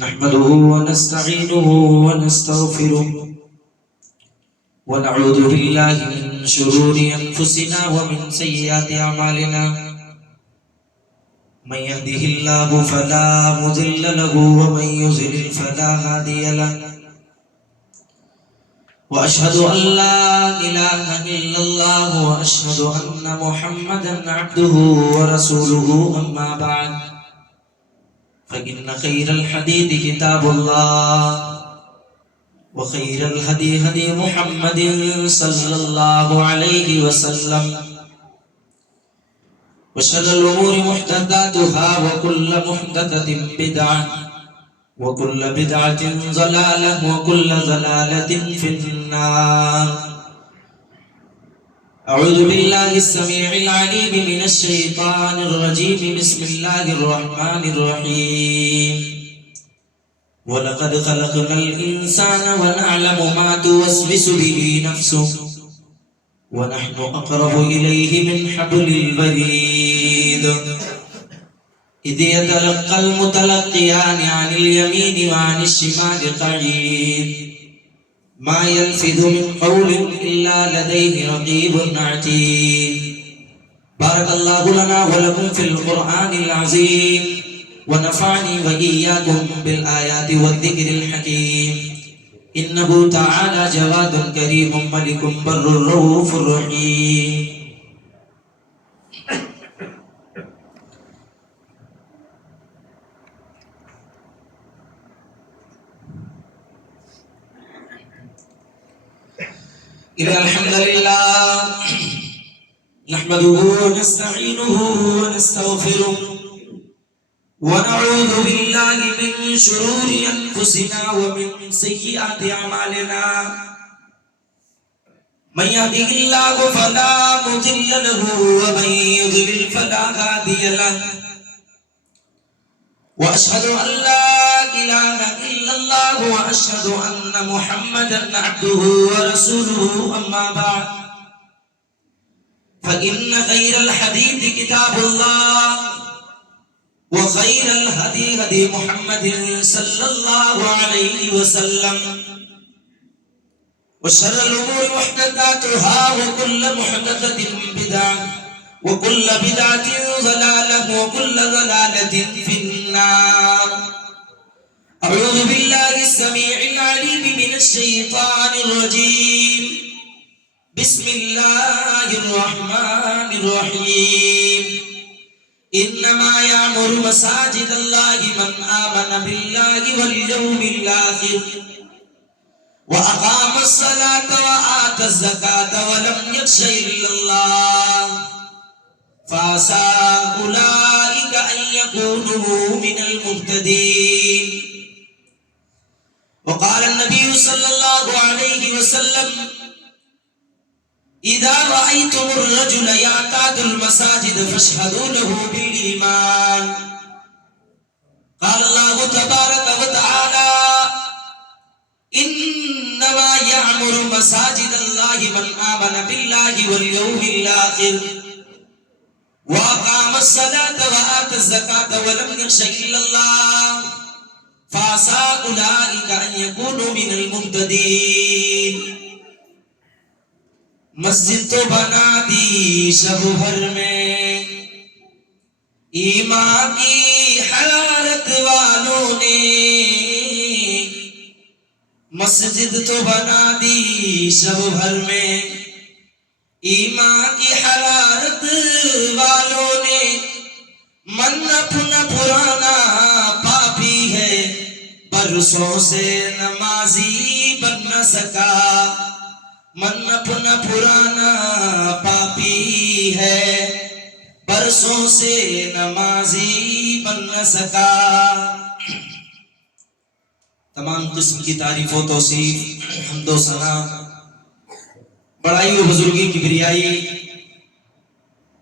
نحمده ونستعينه ونستغفره ونعوذ بالله من شرور أنفسنا ومن سيئات أعمالنا من يهده الله فلا مضل له ومن يضلل فلا هادي له وأشهد أن لا إله إلا الله وأشهد أن محمدا عبده ورسوله أما بعد فإن خير الحديث كتاب الله وخير الهدي هدي محمد صلى الله عليه وسلم وشر الأمور محدثاتها وكل محدثة بدعة وكل بدعة ضلالة وكل ضلالة في النار. أعوذ بالله السميع العليم من الشيطان الرجيم. بسم الله الرحمن الرحيم. ولقد خلقنا الإنسان ونعلم ما توسوس به نفسه ونحن أقرب إليه من حبل الوريد إذ يتلقى المتلقيان عن اليمين وعن الشمال قعيد ما يلفظ من قول إلا لديه رقيب عتيد. بارك الله لنا ولكم في القرآن العظيم ونفعني وإياكم بالآيات والذكر الحكيم إنه تعالى جواد كريم ملك بر رؤوف رحيم. إن الحمد لله نحمده ونستعينه ونستغفره ونعوذ بالله من شرور أنفسنا ومن سيئات أعمالنا من يهده الله فلا مضل له ومن يضلل فلا هادي له وأشهد أن لا إله إلا الله وأشهد أن محمدا عبده ورسوله أما بعد فإن خير الحديث كتاب الله وخير الهدي هدي محمد صلى الله عليه وسلم وشر الأمور محدثاتها وكل محدثة بدعة وكل بدعة ضلالة وكل ضلالة في النار. أعوذ بالله السميع العليم من الشيطان الرجيم. بسم الله الرحمن الرحيم. إنما يعمر مساجد الله من آمن بالله واليوم الآخر وأقام الصلاة وآتى الزكاة ولم يخش إلا الله فعسى أولئك أن يكونوا من المهتدين. وقال النبي صلى الله عليه وسلم إذا رأيتم الرجل يعتاد المساجد فاشهدوا له بالإيمان. قال الله تبارك وتعالى إنما يعمر مساجد الله من آمن بالله واليوم الآخر وأقام الصلاة وآتى الزكاة ولم يخش إلا الله فعسى أولئك أن يكونوا من المهتدين. مسجد تو بنا دی شب بھر میں ایمان کی حرارت والوں نے مسجد تو بنا دی شب بھر میں ایمان کی حرارت والوں نے من اپنا پرانا پاپی ہے برسوں سے نمازی بن نہ سکا من اپنا پرانا پاپی ہے برسوں سے نمازی بن نہ سکا. تمام قسم کی تعریف و توصیف حمد و ثنا بڑائی و بزرگی کبریائی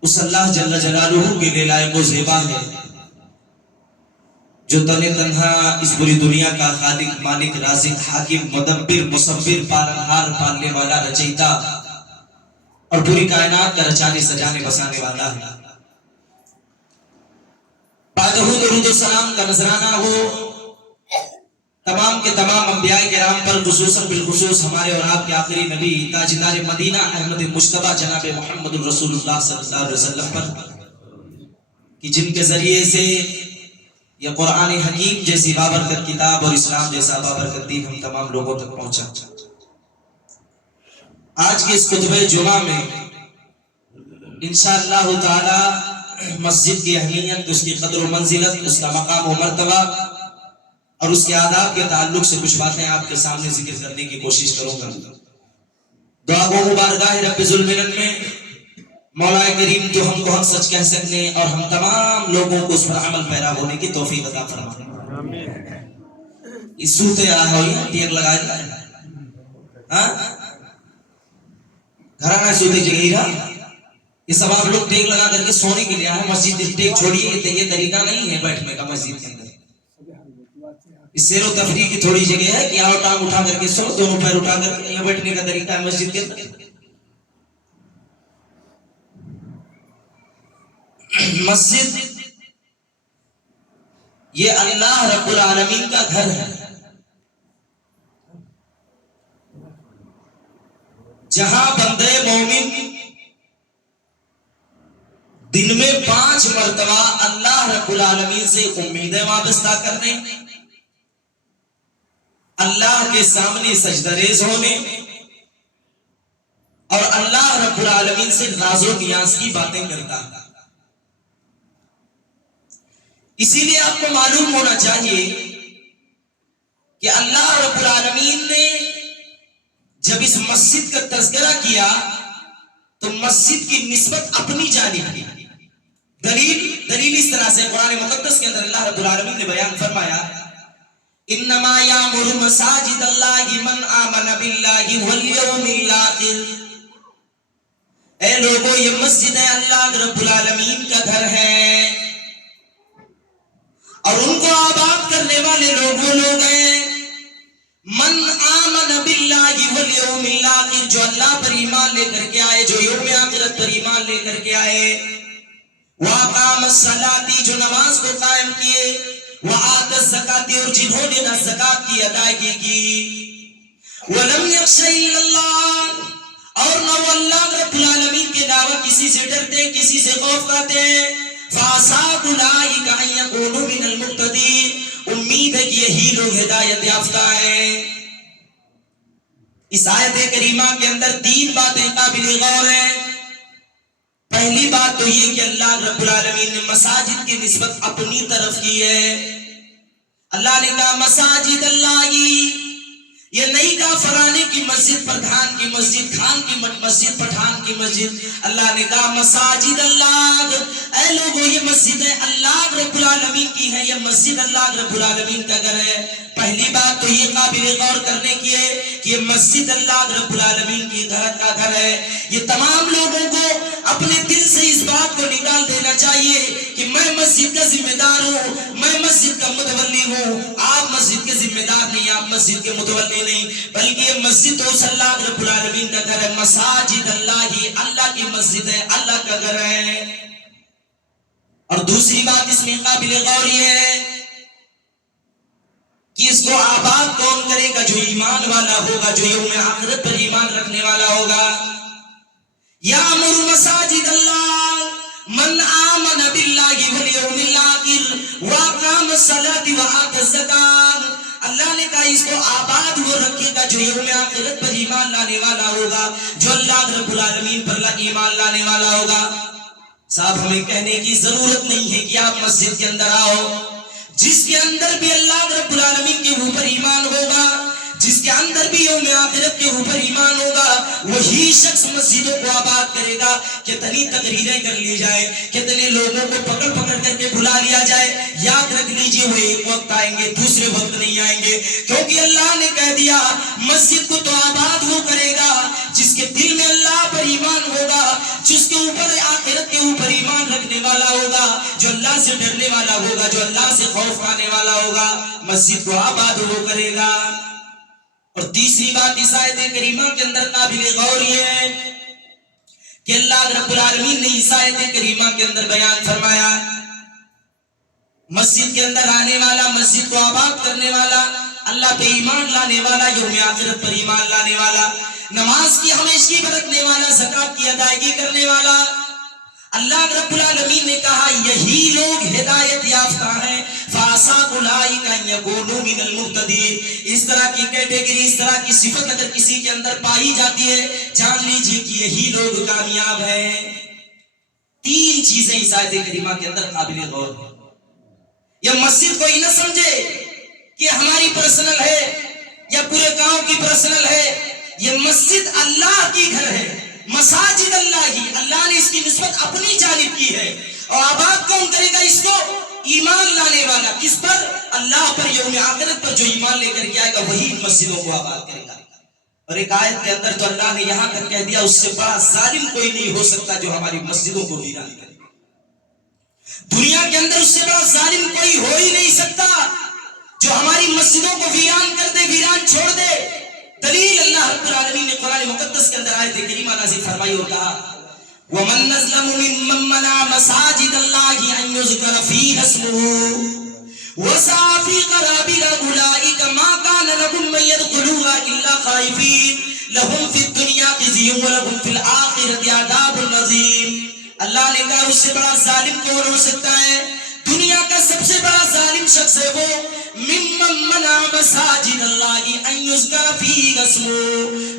اس اللہ جل جلالہ کے لیے لائق و زیبا ہے جو تن تنہا اس بری دنیا کا خالق مالک رازق حاکم مدبر مصور پالنہار پالنے والا رچیتا اور پوری کائنات کا رچانے سجانے بسانے والا ہے. بعد درود و سلام کا نذرانہ ہو کے تمام انبیاء کرام پر، خصوصاً بالخصوص ہمارے اور آپ کے آخری نبی تاجدار مدینہ احمد مجتبیٰ جناب محمد الرسول اللہ صلی اللہ علیہ وسلم پر، کہ جن کے ذریعے سے یہ قرآن حکیم جیسی بابرکت کتاب اور اسلام جیسا بابرکت دین ہم تمام لوگوں تک پہنچا۔ آج کے اس خطبہ جمعہ میں انشاءاللہ تعالی مسجد کی اہمیت، اس کی قدر و منزلت، اس کا مقام و مرتبہ اور اس کے آداب کے تعلق سے کچھ باتیں آپ کے سامنے ذکر کرنے کی کوشش کروں گا۔ دعا گو مبارکہ رب ذوالمنن میں مولا کریم تو ہم کو حق سچ کہہ سکنے اور ہم تمام لوگوں کو اس پر عمل پیرا ہونے کی توفیق عطا فرمائے۔ اس سوتے آ ہوئی ٹیک لگائے جائے ہاں گھرانا سوتے جگہ رہا، یہ سب آپ لوگ ٹیک لگا کر کے سونے کے لیے آئے، مسجد ٹیک چھوڑیے، یہ طریقہ نہیں ہے بیٹھنے کا مسجد کے اندر۔ اس سیر و تفریح کی تھوڑی جگہ ہے کہ آؤ ٹانگ اٹھا کر کے سو، دونوں پیر اٹھا کر کے، یہ بیٹھنے کا طریقہ ہے مسجد کے اندر۔ مسجد یہ اللہ رب العالمین کا گھر ہے، جہاں بندے مومن دن میں 5 مرتبہ اللہ رب العالمین سے امیدیں وابستہ کرنے، اللہ کے سامنے سجدہ ریز ہونے اور اللہ رب العالمین سے راز و نیاز کی باتیں کرتا ہے۔ اسی لیے آپ کو معلوم ہونا چاہیے کہ اللہ رب العالمین نے جب اس مسجد کا تذکرہ کیا تو مسجد کی نسبت اپنی جانب کی۔ دلیل اس طرح سے قرآن مقدس کے اندر اللہ رب العالمین نے بیان فرمایا، انما یامر مساجد اللہ من آمن باللہ والیوم الآخر، اے لوگوں یہ مسجد اللہ رب العالمین کا گھر ہے اور ان کو آباد کرنے والے لوگ وہ لوگ ہیں من آمن باللہ والیوم الآخر، جو اللہ پر ایمان لے کر کے آئے، جو یوم آخرت پر ایمان لے کر کے آئے، وَأَقَامَ الصَّلَاةِ، جو نماز کو قائم کیے، وَآتَ الزَّكَاةِ، اور جنہوں نے زکوٰۃ کی ادائیگی کی، وَلَمْ يَخْشَ إِلَّا اللَّهَ، اور نہ وہ اللہ رب العالمین کے علاوہ کسی سے ڈرتے، کسی سے خوف کھاتے، فَعَسَىٰ أُولَٰئِكَ أَن يَكُونُوا مِنَ الْمُهْتَدِينَ، امید ہے کہ یہی لوگ ہدایت یافتہ ہیں۔ اس آیت کریمہ کے اندر 3 باتیں قابل غور ہیں۔ پہلی بات تو یہ کہ اللہ رب العالمین نے مساجد کی نسبت اپنی طرف کی ہے۔ اللہ نے کہا مساجد اللہ، یہ نہیں کہا فلانے کی مسجد، پردھان کی مسجد، خان کی مسجد، پٹھان کی مسجد، اللہ نے کہا مساجد اللہ، اے لوگوں یہ مسجدیں اللہ رب العالمین کی ہیں، یہ مسجد اللہ رب العالمین کا گھر ہے۔ پہلی بات تو یہ قابل غور کرنے کی ہے کہ یہ مسجد اللہ رب العالمین کی گھر کا گھر ہے۔ یہ تمام لوگوں کو اپنے دل سے اس بات کو نکال دینا چاہیے کہ میں مسجد کا ذمہ دار ہوں، میں مسجد کا متولی ہوں۔ آپ مسجد کے ذمہ دار نہیں، آپ مسجد کے متولی نہیں، بلکہ یہ مسجد تو اللہ رب العالمین کا گھر ہے۔ مساجد اللہ ہی، اللہ کی مسجد ہے، اللہ کا گھر ہے۔ اور دوسری بات اس میں قابل غور یہ ہے کہ اس کو آباد کون کرے گا؟ جو ایمان والا ہوگا، جو یوم آخرت پر ایمان رکھنے والا ہوگا۔ یامر مساجد اللہ من آمن باللہ والیوم الآخر واقام الصلاۃ وآتى الزکاۃ، اللہ نے کہا اس کو آباد وہ رکھے گا جو یوم آخرت پر ایمان لانے والا ہوگا، جو اللہ رب العالمین پر ایمان لانے والا ہوگا۔ صاحب ہمیں کہنے کی ضرورت نہیں ہے کہ آپ مسجد کے اندر آؤ، جس کے اندر بھی اللہ رب العالمین کے اوپر ایمان ہوگا، جس کے اندر بھی یوم آخرت کے اوپر ایمان ہوگا، وہی شخص مسجدوں کو آباد کرے گا۔ کتنی تقریریں کر لی جائے، کتنے لوگوں کو پکڑ پکڑ کر کے بلا لیا جائے، یاد رکھ لیجئے وہ ایک وقت آئیں گے، دوسرے وقت نہیں آئیں گے، کیونکہ اللہ نے کہہ دیا مسجد کو تو آباد وہ کرے گا جس کے دل میں اللہ پر ایمان ہوگا، جس کے اوپر آخرت کے اوپر ایمان رکھنے والا ہوگا، جو اللہ سے ڈرنے والا ہوگا، جو اللہ سے خوف کھانے والا ہوگا، مسجد کو آباد وہ کرے گا۔ اور تیسری بات اس آیت کریمہ کے اندر قابل غور یہ ہے کہ اللہ رب العالمین نے اس آیت کریمہ کے اندر بیان فرمایا مسجد کے اندر آنے والا، مسجد کو آباد کرنے والا اللہ پہ ایمان لانے والا، یوم آخرت پر ایمان لانے والا، نماز کی ہمیشگی برتنے والا، زکات کی ادائیگی کرنے والا۔ اللہ رب العالمین نے کہا یہی لوگ ہدایت یافتہ ہیں، فَأَصْحَابُ أُولَٰئِكَ أَن يَكُونُوا مِنَ الْمُهْتَدِينَ۔ اس طرح کی کیٹیگری، اس طرح کی صفت اگر کسی کے اندر پائی جاتی ہے، جان لیجیے کہ یہی لوگ کامیاب ہیں۔ تین چیزیں اس آیت کریمہ کے اندر قابل غور ہیں۔ یہ مسجد کوئی نہ سمجھے کہ ہماری پرسنل ہے یا پورے گاؤں کی پرسنل ہے، یہ مسجد اللہ کی گھر ہے، مساجد اللہ ہی، اللہ نے اس کی نسبت اپنی جانب کی ہے۔ اور آباد کون کرے گا اس کو؟ ایمان لانے والا۔ کس پر؟ اللہ پر، یوم آخرت پر جو ایمان لے کر کے آئے گا وہی مسجدوں کو آباد کرے گا۔ اور ایک آیت کے اندر تو اللہ نے یہاں تک کہہ دیا اس سے بڑا ظالم کوئی نہیں ہو سکتا جو ہماری مسجدوں کو ویران کرے۔ دنیا کے اندر اس سے بڑا ظالم کوئی ہو ہی نہیں سکتا جو ہماری مسجدوں کو ویران کر دے، ویران چھوڑ دے۔ دلیل اللہ رب العالمین نے قرآن مقدس کے اندر آیت کریمہ نازل فرمائی اور کہا وَمَن نَّظْلَمُ مِمَّن مَّنَعَ مَسَاجِدَ اللَّهِ أَن يُذْكَرَ فِيهَا اسْمُهُ وَسَعَىٰ فِي خَرَابِهَا أُولَٰئِكَ مَا كَانَ لَهُمْ أَن يَدْخُلُوهَا إِلَّا خَائِفِينَ لَهُمْ فِي الدُّنْيَا خِزْيٌ وَلَهُمْ فِي الْآخِرَةِ عَذَابٌ عَظِيمٌ۔ اللہ نے کہا اس سے بڑا ظالم کون ہو سکتا ہے؟ دنیا کا سب سے بڑا ظالم شخص ہے وہ ممن منع مساجد اللہ ان یذکر فیہا اسمہ،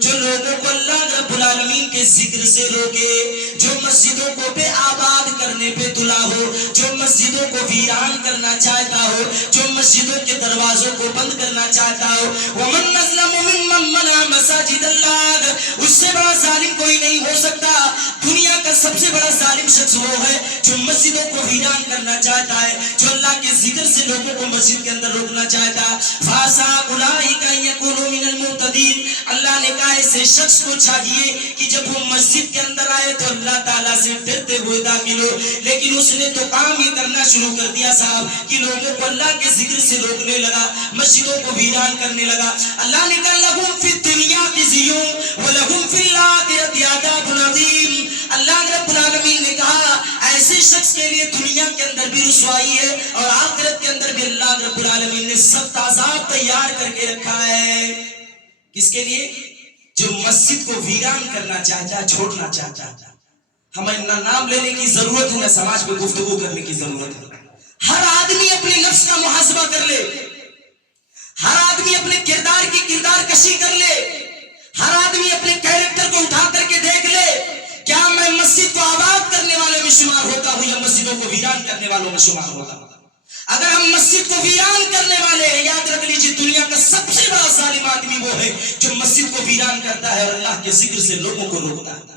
جو لوگوں کو اللہ رب العالمین کے ذکر سے روکے، جو مسجدوں کو بے آباد کرنے پہ تلا ہو، جو مسجدوں کو ویران کرنا چاہتا ہو، جو مسجدوں کے دروازوں کو بند کرنا چاہتا ہو۔ ومن نظلم ممن منع مساجد اللہ، اس سے بڑا ظالم کوئی نہیں ہو سکتا۔ دنیا کا سب سے بڑا ظالم شخص وہ ہے جو مسجدوں کو ویران کرنا چاہتا ہے، جو اللہ کے ذکر سے لوگوں کو مسجد کے اندر روکنا چاہتا ہے۔ فَأَصْحَابُ أُولَٰئِكَ أَن يَكُونُوا مِنَ الْمُهْتَدِينَ۔ اللہ نے کہا ایسے شخص کو چاہیے کہ جب وہ مسجد کے اندر آئے تو اللہ تعالیٰ سے ڈرتے ہوئے داخل ہو، لیکن اس نے تو کام یہ کرنا شروع کر دیا صاحب کہ لوگوں کو اللہ کے ذکر سے روکنے لگا، مسجدوں کو ویران کرنے لگا۔ اللہ نے کہا لَهُمْ فِي الدُّنْيَا خِزْيٌ وَلَهُمْ فِي الْآخِرَةِ عَذَابٌ عَظِيمٌ۔ اللہ رب العالمین نے کہا ایسے شخص کے لیے دنیا کے اندر بھی رسوائی ہے اور آخرت کے اندر بھی اللہ رب العالمین نے سخت عذاب تیار کر کے رکھا ہے۔ کس کے لیے؟ جو مسجد کو ویران کرنا چاہتا، چھوڑنا چاہتا۔ ہمیں نہ نام لینے کی ضرورت ہے نہ سماج پہ گفتگو کرنے کی ضرورت ہے۔ ہر آدمی اپنے نفس کا محاسبہ کر لے، ہر آدمی اپنے کردار کی کردار کشی کر لے، ہر آدمی اپنے کیریکٹر کو اٹھا کر کے دیکھ لے، کیا میں مسجد کو آباد کرنے والوں میں شمار ہوتا ہوں یا مسجدوں کو ویران کرنے والوں میں شمار ہوتا ہوں؟ اگر ہم مسجد کو ویران کرنے والے ہیں، یاد رکھ لیجیے دنیا کا سب سے بڑا ظالم آدمی وہ ہے جو مسجد کو ویران کرتا ہے اور اللہ کے ذکر سے لوگوں کو روکتا ہے۔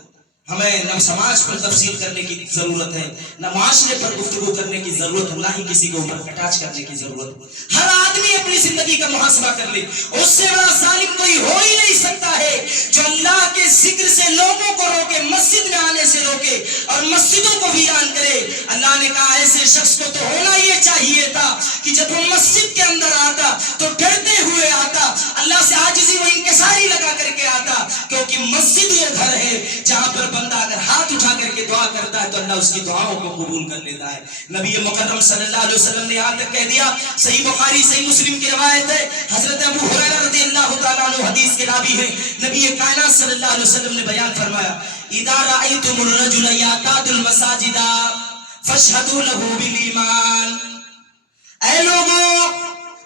ہمیں نہ سماج پر تفصیل کرنے کی ضرورت ہے، نہ معاشرے پر گفتگو کرنے کی ضرورت ہے، نہ ہی کسی کے اوپر اٹیچ کرنے کی ضرورت ہے۔ ہر آدمی اپنی زندگی کا محاسبہ کر لے، اس سے بڑا ظالم کوئی ہو ہی نہیں سکتا ہے جو اللہ کے ذکر سے لوگوں کو روکے، مسجد میں آنے سے روکے اور مسجدوں کو ویران کرے۔ اللہ نے کہا ایسے شخص کو تو ہونا یہ چاہیے تھا کہ جب وہ مسجد کے اندر آتا تو ڈرتے ہوئے آتا، اللہ سے عاجزی و انکساری لگا کر کے آتا، کیونکہ مسجد وہ گھر ہے جہاں پر بندہ اگر ہاتھ اٹھا کر کے دعا کرتا ہے تو اللہ اس کی دعاؤں کو قبول کر لیتا ہے۔ نبی مکرم صلی اللہ علیہ وسلم نے یہاں تک کہہ دیا، صحیح بخاری صحیح مسلم کی روایت ہے، حضرت ابو ہریرہ رضی اللہ تعالیٰ عنہ حدیث کے راوی ہیں، نبی کائنات صلی اللہ علیہ وسلم نے بیان فرمایا اذا رأيتم الرجل يعتاد المساجد فاشهدوا له بالایمان۔ اے لوگوں،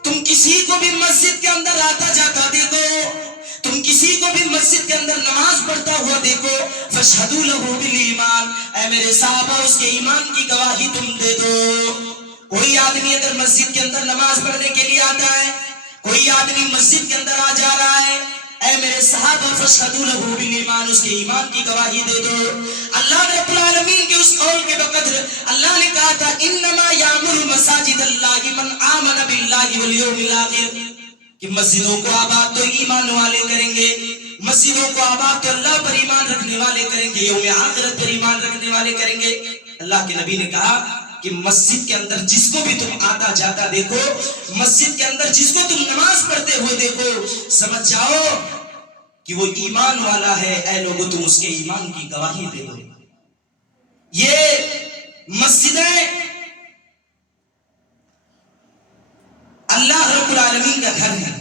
تم کسی کو بھی مسجد کے اندر آتا جاتا دیکھو، تم کسی کو بھی مسجد کے اندر نماز پڑھتا ہوا دیکھو، فاشهدوا له بالایمان، اے میرے صحابہ اس کے ایمان کی گواہی تم دے دو۔ کوئی آدمی اگر مسجد کے اندر نماز پڑھنے کے لیے آتا ہے، کوئی آدمی مسجد کے اندر آ جا رہا ہے، اے میرے صحابہ فاشهدوا له بالایمان، اس کے ایمان کی گواہی دے دو۔ اللہ رب العالمین کے اس قول کے بقدر اللہ نے کہا تھا انما یعمر مساجد اللہ من آمن باللہ والیوم الاخر، کہ مسجدوں کو آباد تو ایمان والے کریں گے، مسجدوں کو آباد تو اللہ پر ایمان رکھنے والے کریں گے، یوم آخرت پر ایمان رکھنے والے کریں گے۔ اللہ کے نبی نے کہا کہ مسجد کے اندر جس کو بھی تم آتا جاتا دیکھو، مسجد کے اندر جس کو تم نماز پڑھتے ہوئے دیکھو، سمجھ جاؤ کہ وہ ایمان والا ہے، اے لوگوں تم اس کے ایمان کی گواہی دے دو۔ یہ مسجدیں اللہ رب العالمین کا گھر ہے،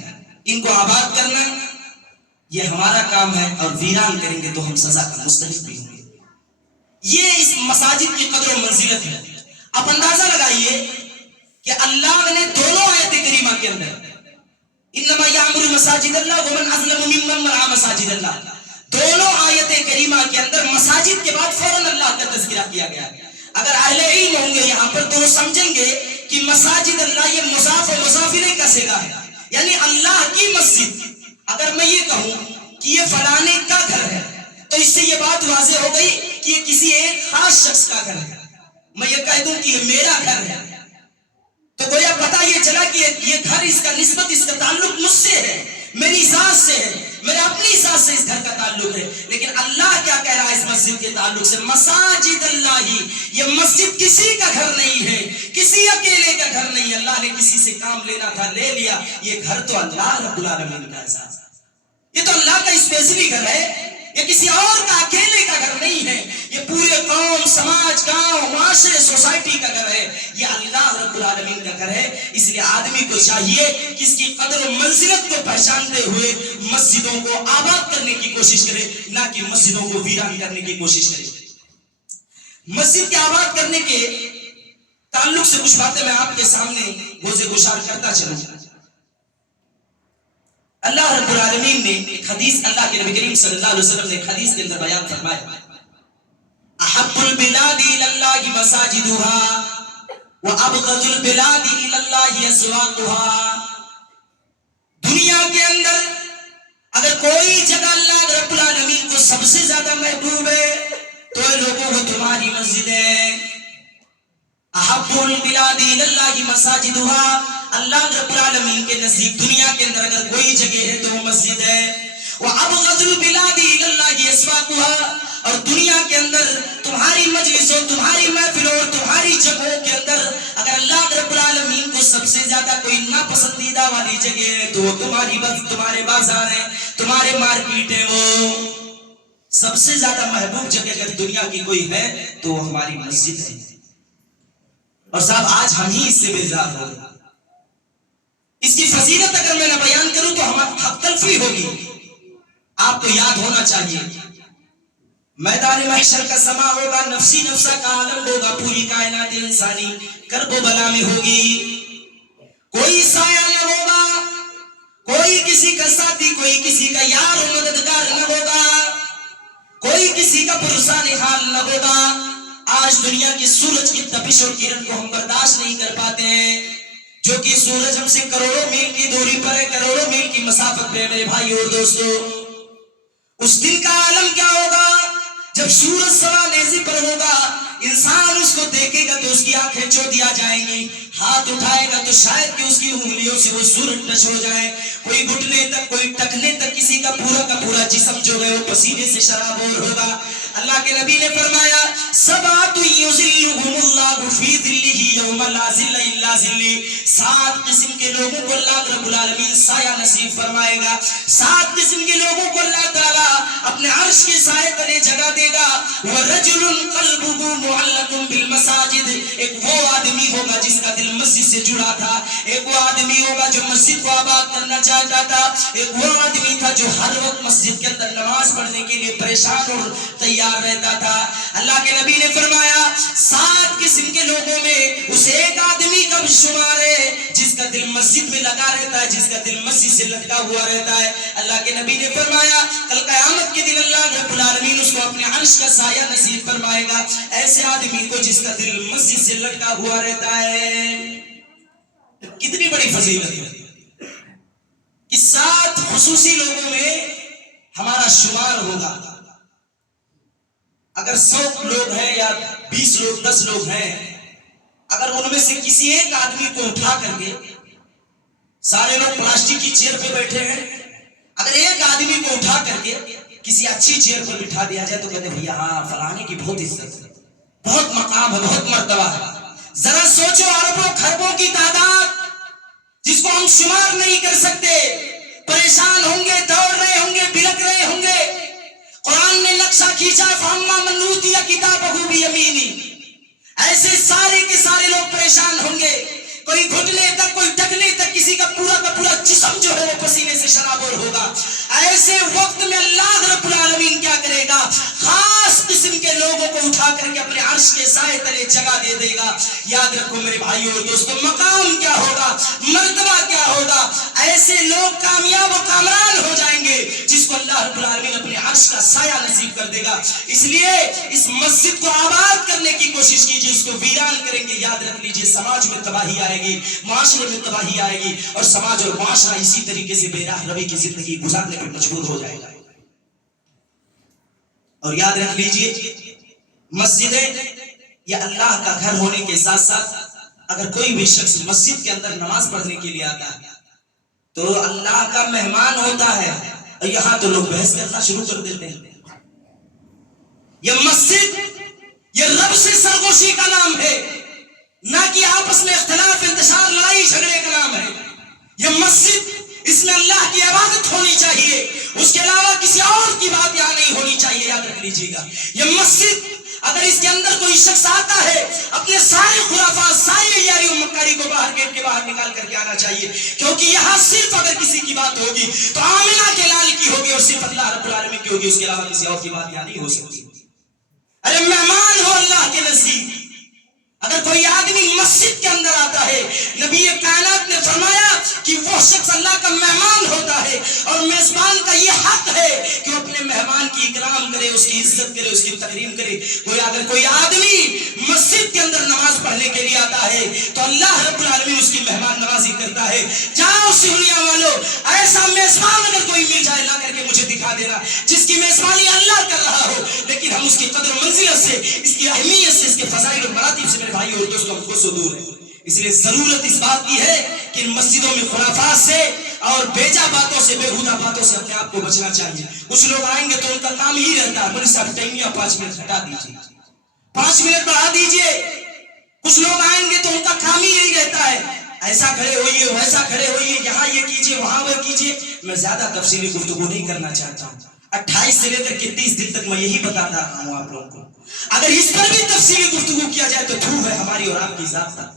ان کو آباد کرنا یہ ہمارا کام ہے، اور ویران کریں گے تو ہم سزا کا مستحق بھی ہوں گے۔ یہ اس مساجد کی قدر و منزلت ہے۔ آپ اندازہ لگائیے کہ اللہ نے دونوں آیت کریمہ کے اندر انما یعمر مساجد اللہ ومن اظلم ممن منع مساجد اللہ، دونوں آیت کریمہ کے اندر مساجد کے بعد فوراً اللہ کا تذکرہ کیا گیا ہے۔ اگر اہل علم ہوں گے یہاں پر تو وہ سمجھیں گے کہ مساجد اللہ یہ مضاف و مضاف الیہ کا صیغہ ہے، یعنی اللہ کی مسجد۔ اگر میں یہ کہوں کہ یہ فلانے کا گھر ہے تو اس سے یہ بات واضح ہو گئی کہ یہ کسی ایک خاص شخص کا گھر ہے۔ میں یہ کہہ دوں کہ یہ میرا گھر ہے تو گویا پتہ یہ چلا کہ یہ گھر، اس کا نسبت، اس کا تعلق مجھ سے ہے، میری ذات سے ہے، میرے اپنی ذات سے اس گھر کا تعلق ہے۔ لیکن اللہ کیا کہہ رہا ہے اس مسجد کے تعلق سے؟ مساجد اللہ ہی، یہ مسجد کسی کا گھر نہیں ہے، کسی اکیلے کا گھر نہیں ہے۔ اللہ نے کسی سے کام لینا تھا لے لیا، یہ گھر تو اللہ رب العالمین کا ہے، یہ تو اللہ کا اسپیشلی گھر ہے، یہ کسی اور کا اکیلے کا گھر نہیں ہے، یہ پورے قوم، سماج، گاؤں، معاشرے، سوسائٹی کا گھر ہے، یہ اللہ رب العالمین کا گھر ہے۔ اس لیے آدمی کو چاہیے کہ اس کی قدر و منزلت کو پہچانتے ہوئے مسجدوں کو آباد کرنے کی کوشش کرے، نہ کہ مسجدوں کو ویران کرنے کی کوشش کرے۔ مسجد کے آباد کرنے کے تعلق سے کچھ باتیں میں آپ کے سامنے گوزے گشار کرتا چلوں۔ اللہ رب العالمین نے ایک حدیث، اللہ کے نبی کریم صلی اللہ علیہ وسلم نے ایک حدیث کے اندر بیان فرمایا، احب البلاد الی اللہ مساجدها وابغض البلاد الی اللہ اسواقها۔ دنیا کے اندر اگر کوئی جگہ اللہ رب العالمین کو سب سے زیادہ محبوب ہے تو لوگوں وہ تمہاری مسجد ہے۔ احب البلاد الی اللہ مساجدها، اللہ رب العالمین کے نزدیک دنیا کے اندر اگر کوئی جگہ ہے تو وہ مسجد ہے۔ وَأَبْغَضُ الْبِلَادِ إِلَى اللَّهِ أَسْوَاقُهَا، اور دنیا کے اندر تمہاری مجلسوں، تمہاری محفلوں اور تمہاری جگہوں کے اندر اگر اللہ رب العالمین کو سب سے زیادہ کوئی ناپسندیدہ والی جگہ ہے تو وہ تمہارے بازار ہیں، تمہارے مارکیٹ ہیں، وہ سب سے زیادہ محبوب جگہ اگر دنیا کی کوئی ہے تو وہ ہماری مسجد ہے۔ اور صاحب آج ہم ہی اس سے بیزار ہو گئے۔ اس کی فضیلت اگر میں نہ بیان کروں تو ہم حق تلفی ہوگی۔ آپ کو یاد ہونا چاہیے میدان محشر کا سما ہوگا، نفسی نفسہ کا عالم ہوگا، پوری کائنات انسانی کرب و بلا میں ہوگی، کوئی سایہ نہ ہوگا، کوئی کسی کا ساتھی، کوئی کسی کا یار و مددگار نہ ہوگا، کوئی کسی کا پرسان حال نہ ہوگا۔ آج دنیا کی سورج کی تپش اور کرن کو ہم برداشت نہیں کر پاتے ہیں، جو کہ سورج ہم سے کروڑوں میل کی دوری پر ہے، کروڑوں میل کی مسافت پہ ہے میرے بھائی اور دوستو۔ اس دن کا عالم کیا ہوگا جب سورج سوا نیزی پر ہوگا، انسان اس کو دیکھے گا تو اس کی آنکھیں چو دیا جائیں گی، ہاتھ اٹھائے گا تو شاید کہ اس کی انگلیوں سے وہ سورج ٹچ ہو جائے، کوئی گھٹنے تک، کوئی ٹکنے تک، کسی کا پورا جسم جو ہے وہ پسینے سے شرابور ہوگا۔ اللہ کے نبی نے فرمایا سبعۃ یظلھم اللہ فی ظلہ یوم لا ظل الا ظلہ، 7 قسم کے لوگوں کو اللہ رب العالمین سایہ نصیب فرمائے گا، 7 قسم کے لوگوں کو اللہ تعالیٰ اپنے عرش کے سائے تلے جگہ دے گا۔ ورجل قلبہ معلق بالمساجد، ایک وہ آدمی ہوگا جس کا دل مسجد سے جڑا تھا، ایک وہ آدمی ہوگا جو مسجد کو آباد کرنا چاہتا تھا، ایک وہ آدمی تھا جو ہر وقت مسجد کے اندر نماز پڑھنے کے لیے پریشان اور تیار رہتا تھا۔ اللہ کے نبی نے فرمایا 7 قسم کے لوگوں میں اس ایک آدمی کا بھی شمار ہے جس کا دل مسجد میں لگا رہتا ہے، جس کا دل مسجد سے لٹکا ہوا رہتا ہے۔ اللہ کے نبی نے فرمایا کل قیامت کے دن اللہ رب العالمین اس کو اپنے عرش کا سایہ نصیب فرمائے گا، ایسے آدمی کو جس کا دل مسجد سے لٹکا ہوا رہتا ہے۔ کتنی بڑی فضیلت ہے کہ 7 خصوصی لوگوں میں ہمارا شمار ہوگا۔ اگر 100 لوگ ہیں یا 20 لوگ، 10 لوگ ہیں، اگر ان میں سے کسی ایک آدمی کو اٹھا کر کے، سارے لوگ پلاسٹک کی چیئر پہ بیٹھے ہیں، اگر ایک آدمی کو اٹھا کر کے کسی اچھی چیئر پر بٹھا دیا جائے تو کہتے ہیں بھیا ہاں فلانے کی بہت عزت ہے، بہت مقام ہے، بہت مرتبہ ہے۔ ذرا سوچو اربوں خربوں کی تعداد جس کو ہم شمار نہیں کر سکتے، پریشان ہوں گے، دوڑ رہے ہوں گے، بلک رہے ہوں گے۔ قرآن نے نقشہ کھینچا فَأَمَّا مَنْ أُوتِيَ كِتَابَهُ بِيَمِينِهِ، ایسے سارے کے سارے لوگ پریشان ہوں گے، کوئی گھٹنے تک، کوئی ٹکنے تک، کسی کا پورا جسم جو ہے وہ پسینے سے ایسے وقت میں اللہ رب العالمین کیا کرے گا؟ خاص قسم کے لوگوں کو اٹھا کر کے اپنے عرش کے سائے تلے جگہ دے دے گا. یاد رکھو میرے بھائیو اور دوستو، مقام کیا ہوگا، مرتبہ کیا ہوگا. ایسے لوگ کامیاب و کامران ہو جائیں گے جس کو اللہ رب العالمین اپنے عرش کا سایہ نصیب کر دے گا. اس لیے اس مسجد کو آباد کرنے کی کوشش کیجیے، اس کو ویران کریں گے یاد رکھ لیجیے سماج میں تباہی آئے گی، معاشرے میں تباہی آئے گی، اور سماج اور معاشرہ اسی طریقے سے بے راہ روی کی زندگی گزارنے پر مجبور ہو جائے گا. اور یاد رکھ لیجیے مسجدیں یہ اللہ کا گھر ہونے کے ساتھ ساتھ اگر کوئی بھی شخص مسجد کے اندر نماز پڑھنے کے لیے آتا ہے تو اللہ کا مہمان ہوتا ہے. اور یہاں تو لوگ بحث کرنا شروع کر دیتے ہیں. یہ مسجد یہ رب سے سرگوشی کا نام ہے، نہ کہ آپس میں اختلاف انتشار لڑائی جھگڑے کا نام ہے. یہ مسجد اس میں اللہ کی عبادت ہونی چاہیے، اس کے علاوہ کسی اور کی بات یہاں نہیں ہونی چاہیے. یاد رکھ لیجیے گا یہ مسجد اگر اس کے اندر کوئی شخص آتا ہے اپنے سارے خرافات ساری عیاری و مکاری کو باہر گیٹ کے باہر نکال کر کے آنا چاہیے، کیونکہ یہاں صرف اگر کسی کی بات ہوگی تو آمنہ کے لال کی ہوگی اور صرف اللہ رب العالمین کی ہوگی، اس کے علاوہ کسی اور کی بات یہاں نہیں ہو سکتی. ارے مہمان ہو اللہ کے نزدیک. اگر کوئی آدمی مسجد کے اندر آتا ہے نبی کائنات نے فرمایا کہ وہ شخص اللہ کا مہمان ہوتا ہے، اور میزبان کا یہ حق ہے کہ وہ اپنے مہمان کی اکرام کرے، اس کی عزت کرے، اس کی تکریم کرے. اگر کوئی آدمی مسجد کے اندر نماز پڑھنے کے لیے آتا ہے تو اللہ رب العالمین اس کی مہمان نوازی کرتا ہے. جاؤ سہولیا والو، ایسا میزبان اگر کوئی مل جائے لا کر کے مجھے دکھا دینا جس کی میزبانی اللہ کر رہا ہو، لیکن ہم اس کی قدر و منزلت سے، اس کی اہمیت سے، اس کے فضائل و مراتب سے میرے بھائی اور دوستوں ہم کو دور ہے. اس لیے ضرورت اس بات کی ہے کہ ان مسجدوں میں خرافات سے اور بیجا باتوں سے، بےہودہ باتوں سے اپنے آپ کو بچنا چاہیے. کچھ لوگ آئیں گے تو ان کا کام ہی رہتا ہے مولوی صاحب ٹائمیاں 5 منٹ ہٹا دیجیے، 5 منٹ بڑھا دیجیے. کچھ لوگ آئیں گے تو ان کا کام ہی یہی رہتا ہے ایسا کھڑے ہوئیے، ویسا کھڑے ہوئیے، یہاں یہ کیجیے، وہاں وہ کیجیے. میں زیادہ تفصیلی گفتگو نہیں کرنا چاہتا ہوں. 28 سے لے کر کے 30 دن تک میں یہی بتاتا رہا ہوں آپ لوگوں کو. اگر اس پر بھی تفصیلی گفتگو کیا جائے تو دھوپ ہے ہماری اور آپ کی ذات تک.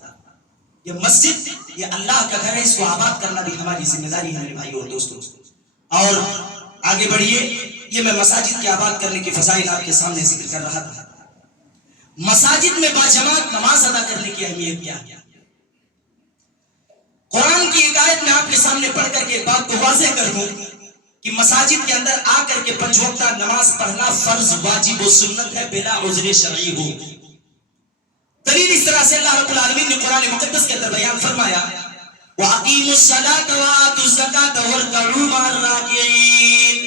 یہ مسجد یہ اللہ کا گھر ہے، اس کو آباد کرنا بھی ہماری ذمہ داری ہے میرے بھائی اور دوستوں. اور آگے بڑھیے، یہ میں مساجد کے آباد کرنے کی فضائل آپ کے سامنے ذکر کر رہا تھا. مساجد میں باجماعت نماز ادا کرنے کی اہمیت کیا ہے؟ قرآن کی ایک آیت میں آپ کے سامنے پڑھ کر کے ایک بات کو واضح کر دوں کہ مساجد کے اندر آ کر کے 5 وقتہ نماز پڑھنا فرض، واجب و سنت ہے بلا عذر شرعی ہو. دلیل اس طرح سے اللہ رب العالمین نے قرآن مقدس کے اندر بیان فرمایا وَأَقِيمُوا الصَّلَاةَ وَآتُوا الزَّكَاةَ وَارْكَعُوا مَعَ الرَّاكِعِينَ.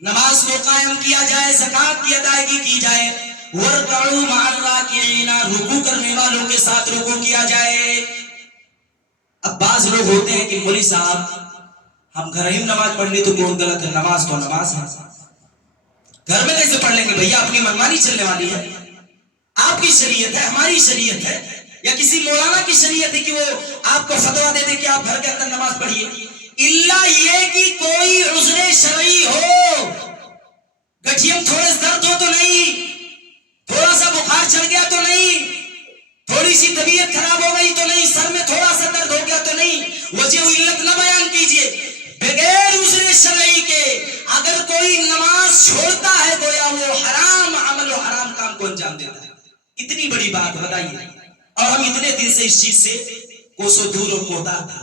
نماز کو قائم کیا جائے، زکات کی ادائیگی کی جائے، وَارْكَعُوا مَعَ الرَّاكِعِينَ رکوع کرنے والوں کے ساتھ رکوع کیا جائے. اب بعض لوگ ہوتے ہیں کہ مولوی صاحب ہم گھر ہی نماز پڑھ لی تو کون غلط ہے؟ نماز تو نماز ہے، گھر میں کیسے پڑھ لیں گے بھیا؟ اپنی منمانی چلنے والی ہے. آپ کی شریعت ہے، ہماری شریعت ہے، یا کسی مولانا کی شریعت ہے کہ وہ آپ کو فتویٰ دے دے کہ آپ گھر کے اندر نماز پڑھیے. الا یہ کہ کوئی عذر شرعی ہو، گٹھیم تھوڑے درد ہو تو نہیں، تھوڑا سا بخار چڑھ گیا تو نہیں، تھوڑی سی طبیعت خراب ہو گئی تو نہیں، سر میں تھوڑا سا درد ہو گیا تو نہیں. وجہ و علت نہ بیان کیجئے. بغیر عذر شرعی کے اگر کوئی نماز چھوڑتا ہے گویا وہ حرام عمل و حرام کام کو انجام دیتا ہے. اتنی بڑی بات بتائیے، اور ہم اتنے دن سے اس چیز سے کوسوں دور اور کوتا تھا.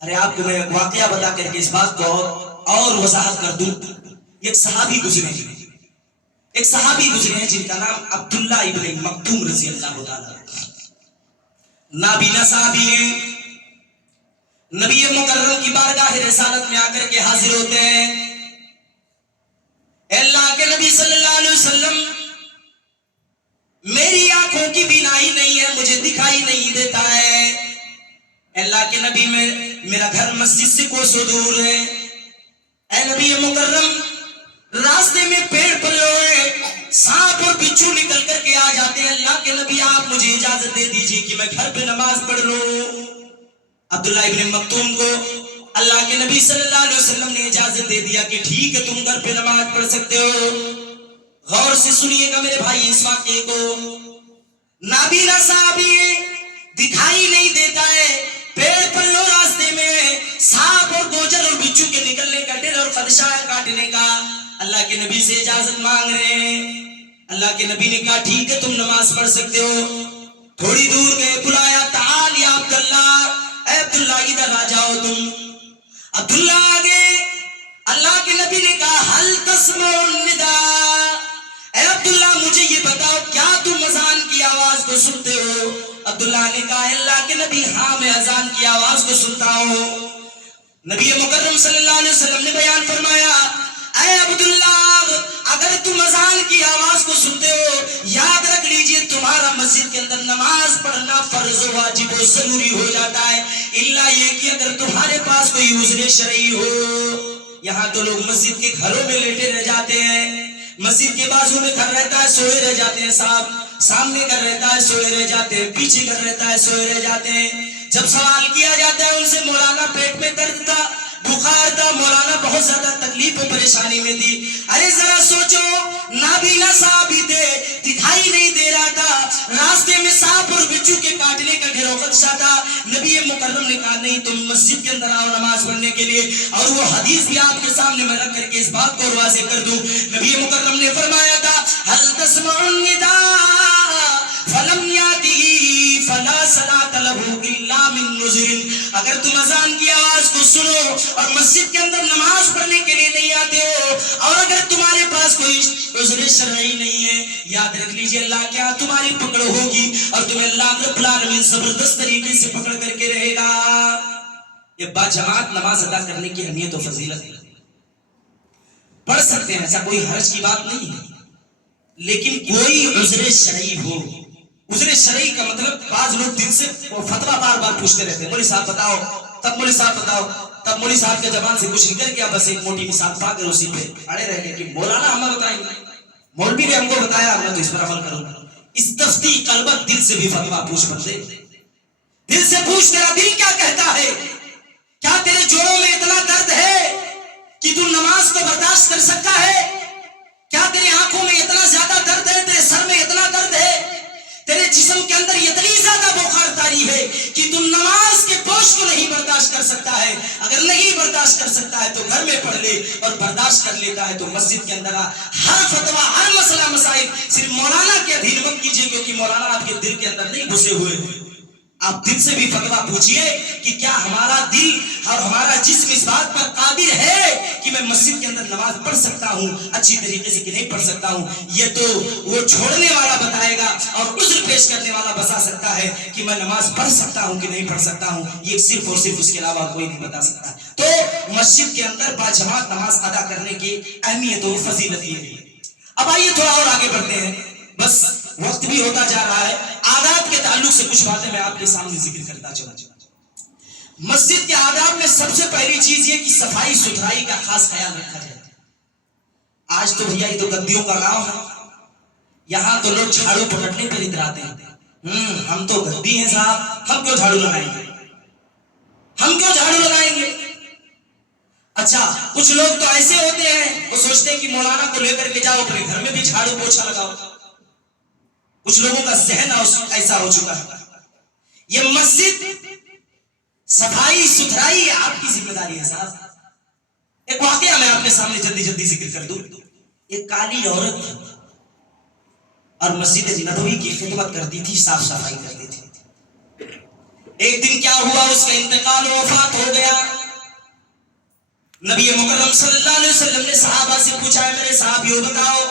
ارے آپ کو میں ایک واقعہ بتا کر کے اس بات کو اور وضاحت کر دوں. ایک صحابی گزرے ہیں جن کا نام عبداللہ ابن مکتوم رضی اللہ تعالیٰ، نابینا صحابی ہیں. نبی مکرم کی بارگاہ رسالت میں آ کر کے حاضر ہوتے ہیں. اے اللہ کے نبی صلی اللہ علیہ وسلم، میری آنکھوں کی بینائی نہیں ہے، مجھے دکھائی نہیں دیتا ہے. اللہ کے نبی میں میرا گھر مسجد سے کوسوں دور ہے. اے نبی مکرم، راستے میں پیڑ پلے سانپ اور بچھو نکل کر کے آ جاتے ہیں. اللہ کے نبی آپ مجھے اجازت دے دیجیے کہ میں گھر پہ نماز پڑھ لوں. عبداللہ ابن مکتوم کو اللہ کے نبی صلی اللہ علیہ وسلم نے اجازت دے دیا کہ ٹھیک ہے تم گھر پہ نماز پڑھ سکتے ہو. غور سے سنیے گا میرے بھائی اس واقعے کو. نابینا صحابی، دکھائی نہیں دیتا ہے، پیڑ پلوں راستے میں سانپ اور گوجر اور بچھو کے نکلنے کا ڈر اور خدشہ ہے. کاٹنے کا. اللہ کے نبی سے اجازت مانگ رہے ہیں. اللہ کے نبی نے کہا ٹھیک ہے تم نماز پڑھ سکتے ہو. تھوڑی دور گئے, بلایا, تعال یا عبداللہ, اے عبداللہ ادھر آ جاؤ تم. عبداللہ آگے. اللہ کے نبی نے کہا ہل تسمع النداء, اے عبداللہ مجھے یہ بتاؤ کیا تم اذان کی آواز کو سنتے ہو؟ عبداللہ نے کہا اللہ کے نبی ہاں میں اذان کی آواز کو سنتا ہوں. نبی مکرم صلی اللہ علیہ وسلم نے بیان فرمایا اے عبداللہ اگر تم اذان کی آواز کو سنتے ہو یاد رکھ لیجئے تمہارا مسجد کے اندر نماز پڑھنا فرض و واجب و ضروری ہو جاتا ہے, الا یہ کہ اگر تمہارے پاس کوئی عذر شرعی ہو. یہاں تو لوگ مسجد کے گھروں میں لیٹے رہ جاتے ہیں, مسجد کے بازو میں گھر رہتا ہے سوئے رہ جاتے ہیں صاحب, سامنے گھر رہتا ہے سوئے رہ جاتے ہیں, پیچھے گھر رہتا ہے سوئے رہ جاتے ہیں. جب سوال کیا جاتا ہے ان سے مولانا پیٹ میں درد تھا, بخار تھا, مولانا بہت زیادہ تکلیف و پریشانی میں تھی. ارے ذرا سوچو, نابینا صاحب بھی تھے, دکھائی نہیں دے رہا تھا, راستے میں سانپ اور بچھو کے کاٹنے کا ڈر و خدشہ تھا. نبی مکرم نے کہا نہیں تم مسجد کے اندر آؤ نماز پڑھنے کے لیے. اور وہ حدیث بھی آپ کے سامنے میں رکھ کر کے اس بات کو واضح کر دوں. نبی مکرم نے فرمایا تھا هل تسمع النداء فلم يأته فلا صلاة له الا من نذر. اگر تم اذان کی آواز کو سنو اور مسجد کے اندر نماز پڑھنے کے لیے نہیں آتے ہو, اور اگر تمہارے پاس کوئی عذر شرعی نہیں ہے, یاد رکھ لیجئے اللہ کے ہاں تمہاری پکڑ ہوگی اور تمہیں اللہ رب العالمین زبردست طریقے سے پکڑ کر کے رہے گا. یہ با جماعت نماز ادا کرنے کی اہمیت و فضیلت ہے. پڑھ سکتے ہیں, ایسا کوئی حرج کی بات نہیں ہے, لیکن کوئی عذر شرعی ہو. عذر شرعی کا مطلب بعض لوگ دل سے فتویٰ بار بار پوچھتے رہتے ہیں, مولوی صاحب بتاؤ, تب مولوی صاحب بتاؤ, تب مولوی صاحب کے زبان سے کچھ نکل گیا, بس ایک موٹی مثال پا کر اسی پہ اڑے رہ گئے کہ مولانا ہمیں بتائیں گے, مولوی نے ہم کو بتایا میں تو اس پر عمل کروں گا. استفتی قلبک, دل سے بھی فتویٰ پوچھ بندے, دل سے پوچھ تیرا دل کیا کہتا ہے. کیا تیرے جوڑوں میں اتنا درد ہے کہ تو نماز کو برداشت کر سکتا ہے؟ کیا تیری آنکھوں میں اتنا زیادہ درد ہے, تیرے سر میں اتنا درد ہے, تیرے جسم کے اندر اتنی زیادہ بخار تاری ہے کہ تم نماز کے بوجھ کو نہیں برداشت کر سکتا ہے؟ اگر نہیں برداشت کر سکتا ہے تو گھر میں پڑھ لے, اور برداشت کر لیتا ہے تو مسجد کے اندر ہر فتویٰ, ہر مسئلہ مسائل صرف مولانا کے ادھین مت کیجیے, کیونکہ مولانا آپ کے دل کے اندر نہیں گھسے ہوئے. آپ دل سے بھی فتویٰ پوچھئے کہ کیا ہمارا دل اور ہمارا جسم اس بات پر قادر ہے کہ میں مسجد کے اندر نماز پڑھ سکتا ہوں اچھی طریقے سے کہ نہیں پڑھ سکتا ہوں. یہ تو وہ چھوڑنے والا بتائے گا اور عذر پیش کرنے والا بتا سکتا ہے کہ میں نماز پڑھ سکتا ہوں کہ نہیں پڑھ سکتا ہوں. یہ صرف اور صرف اس کے علاوہ کوئی نہیں بتا سکتا. تو مسجد کے اندر باجماعت نماز ادا کرنے کی اہمیت و فضیلت یہ ہے. اب آئیے تھوڑا اور آگے بڑھتے ہیں, بس وقت بھی ہوتا جا رہا ہے. آداب کے تعلق سے کچھ باتیں میں آپ کے سامنے ذکر کرتا چلا. مسجد کے آداب میں سب سے پہلی چیز یہ کہ صفائی ستھرائی کا خاص خیال رکھا جائے. آج تو بھیا یہ تو گدیوں کا گاؤں ہے, یہاں تو لوگ جھاڑو پکڑنے پر اتراتے ہیں. ہم تو گدی ہیں صاحب, ہم کیوں جھاڑو لگائیں گے, ہم کیوں جھاڑو لگائیں گے. اچھا کچھ لوگ تو ایسے ہوتے ہیں وہ سوچتے ہیں کہ مولانا کو لے کر کے جاؤ اپنے گھر میں بھی جھاڑو پوچھا لگاؤ. کچھ لوگوں کا ذہن ایسا ہو چکا ہے. یہ مسجد صفائی ستھرائی آپ کی ذمہ داری ہے صاحب. ایک واقعہ میں آپ کے سامنے جلدی جلدی ذکر کر دوں. ایک کالی عورت تھی اور مسجد نبوی کی خدمت کرتی تھی, صاف صفائی کرتی تھی. ایک دن کیا ہوا, اس کا انتقال و وفات ہو گیا. نبی مکرم صلی اللہ علیہ وسلم نے صحابہ سے پوچھا ہے میرے صحابیوں بتاؤ,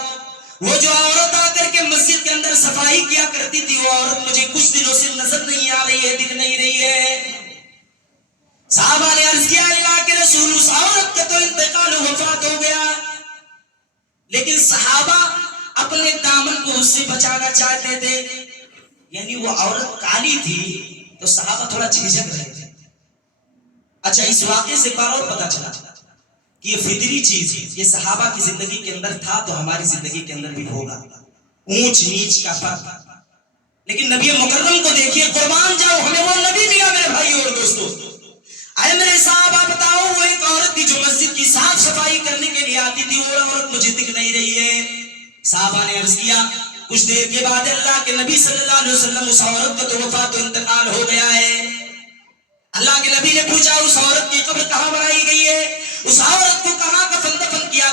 وہ جو عورت آ کر کے مسجد کے اندر صفائی کیا کرتی تھی وہ عورت مجھے کچھ دنوں سے نظر نہیں آ رہی ہے, دکھ نہیں رہی ہے. صحابہ نے عرض کیا اللہ کے رسول اس عورت کا تو انتقال و وفات ہو گیا, لیکن صحابہ اپنے دامن کو اس سے بچانا چاہتے تھے. یعنی وہ عورت کالی تھی تو صحابہ تھوڑا جھجک رہے تھے. اچھا اس واقعے سے ایک اور پتا چلا کہ یہ فطری چیز ہے, یہ صحابہ کی زندگی کے اندر تھا تو ہماری زندگی کے اندر بھی ہوگا, اونچ نیچ کا فرق. لیکن نبی مکرم کو دیکھیے, قربان جاؤ ہمیں وہ نبی ملا میرے بھائی اور دوستوں. اے میرے صحابہ بتاؤ, وہ ایک عورت تھی جو مسجد کی صاف صفائی کرنے کے لیے آتی تھی, وہ عورت مجھے دکھ نہیں رہی ہے. صحابہ نے عرض کیا کچھ دیر کے بعد اللہ کے نبی صلی اللہ علیہ وسلم اس عورت کو تو وفات و انتقال ہو گیا ہے. اللہ کے نبی نے پوچھا اس عورت کی قبر کہاں بنائی گئی ہے, اس عورت کو کہاں کفن دفن کیا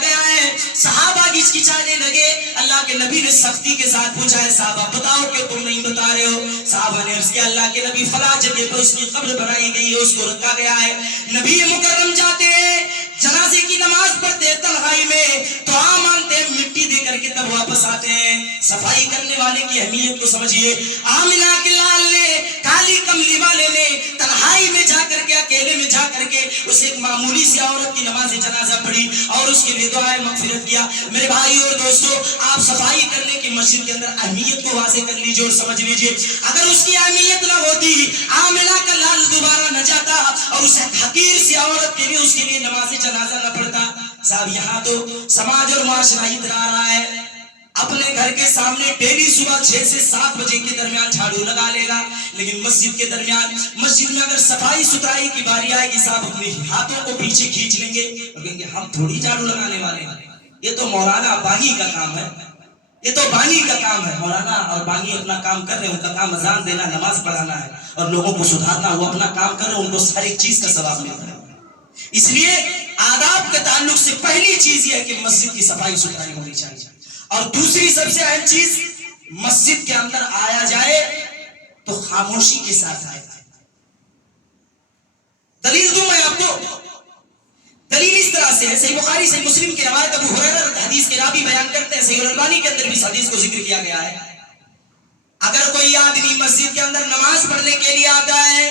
کھچانے لگے. اللہ کے نبی نے سختی کے ساتھ پوچھا ہے صحابہ بتاؤ کہ تم نہیں بتا رہے ہو. صحابہ نے عرض کیا اللہ کے نبی فلاں جگہ پر اس کی قبر بنائی گئی ہے, اس کو رکھا گیا ہے. نبی مکرم جاتے ہیں جنازے کی نماز پڑھتے ہیں تنہائی میں, دعا مانگتے ہیں, مٹی دے کر کے تب واپس آتے ہیں. صفائی کرنے والے کی اہمیت کو سمجھیے. آمنہ کے لال نے, کالی کملی والے نے تنہائی میں جا کر کے, اکیلے میں جا کر کے اس ایک معمولی سی عورت کی نماز جنازہ پڑھی اور اس کے لیے دعائے مغفرت کیا. میرے بھائی اور دوستو, آپ صفائی کرنے کی مسجد کے اندر اہمیت کو واضح کر لیجئے اور سمجھ لیجئے. اگر اس کی اہمیت نہ ہوتی, آمنہ کا لال دوبارہ نہ جاتا اور اس حقیر سی عورت کے لیے اس کے لیے نماز جنازہ نہ پڑھتا. صاحب یہاں تو سماج اور معاشرہ اترا رہا ہے, اپنے گھر کے سامنے ڈیلی صبح 6 سے 7 بجے کے درمیان جھاڑو لگا لے گا, لیکن مسجد کے درمیان, مسجد میں اگر صفائی ستھرائی کی باری آئے گی صاحب اپنے ہاتھوں کو پیچھے کھینچ لیں گے اور کہیں گے ہم تھوڑی جھاڑو لگانے والے ہیں, یہ تو مولانا بانی کا کام ہے, یہ تو بانی کا کام ہے. مولانا اور بانی اپنا کام کر رہے ہیں, ان کا کام اذان دینا, نماز پڑھانا ہے اور لوگوں کو سدھارنا, وہ اپنا کام کر رہے ہیں, ان کو ہر ایک چیز کا ثواب ملتا ہے. اس لیے آداب کے تعلق سے پہلی چیز یہ ہے کہ مسجد کی صفائی ستھرائی ہونی چاہیے. اور دوسری سب سے اہم چیز, مسجد کے اندر آیا جائے تو خاموشی کے ساتھ آئے. دلیل دوں میں آپ کو, دلیل اس طرح سے ہے, صحیح بخاری صحیح مسلم کی روایت, ابو ہریرہ حدیث کے راوی بیان کرتے ہیں, صحیح البانی کے اندر بھی اس حدیث کو ذکر کیا گیا ہے. اگر کوئی آدمی مسجد کے اندر نماز پڑھنے کے لیے آتا ہے,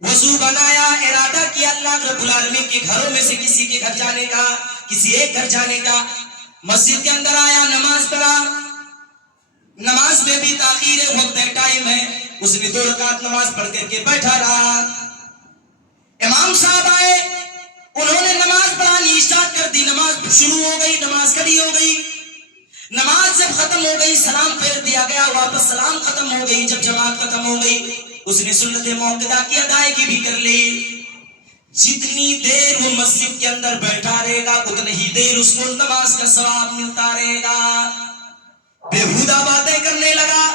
وضو بنایا, ارادہ کیا اللہ رب العالمین کے گھروں میں سے کسی کے گھر جانے کا, کسی ایک گھر جانے کا, مسجد کے اندر آیا, نماز پڑھا, نماز میں بھی تاخیر ہے, وقت ہے, ٹائم ہے, اس نے 2 رکعت نماز پڑھ کر کے بیٹھا رہا. امام صاحب آئے, انہوں نے نماز پڑھانی اسٹارٹ کر دی, نماز شروع ہو گئی, نماز کھڑی ہو گئی. نماز جب ختم ہو گئی سلام پھیر دیا گیا, واپس سلام ختم ہو گئی. جب جماعت ختم ہو گئی, اس نے سنت موقدہ کی ادائیگی بھی کر لی. جتنی دیر وہ مسجد کے اندر بیٹھا رہے گا اتنی ہی دیر اس کو نماز کا ثواب ملتا رہے گا. بےہودہ باتیں کرنے لگا,